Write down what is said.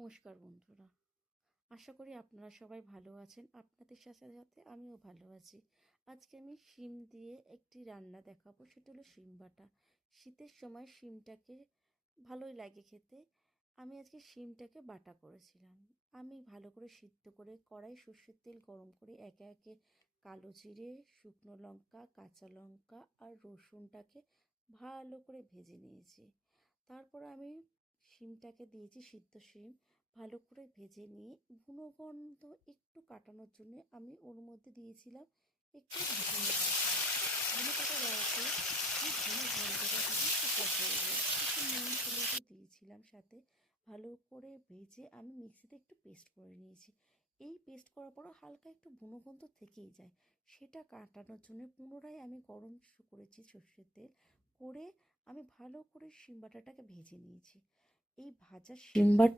নমস্কার বন্ধুরা, আশা করি আপনারা সবাই ভালো আছেন। আপনাদের সাথে সাথে আমিও ভালো আছি। আজকে আমি শিম দিয়ে একটি রান্না দেখাবো, সেটা হলো শিম বাটা। শীতের সময় শিমটাকে ভালোই লাগে খেতে। আমি আজকে শিমটাকে বাটা করেছিলাম। আমি ভালো করে সিদ্ধ করে কড়াই সর্ষের তেল গরম করে একে একে কালো জিরে, শুকনো লঙ্কা, কাঁচা লঙ্কা আর রসুনটাকে ভালো করে ভেজে নিয়েছি। তারপর আমি শিমটাকে দিয়েছি, সিদ্ধ শিম ভালো করে ভেজে নিয়ে বুনো গন্ধ একটু কাটানোর জন্য আমি ওর মধ্যে দিয়েছিলাম একটু ধনে পাতা। ধনে পাতা দেওয়াতে এই ধনে গন্ধটা থেকে একটু কেটে এলো। একটু নুন হলুদও দিয়েছিলাম সাথে। ভালো করে ভেজে আমি মিক্সিতে একটু পেস্ট করে নিয়েছি। এই পেস্ট করার পরও হালকা একটু বুনো গন্ধ থেকেই যায়, সেটা কাটানোর জন্য পুনরায় আমি গরম করেছি সর্ষের তেল করে আমি ভালো করে শিম বাটাটাকে ভেজে নিয়েছি। এই ভাজা শিম বাটা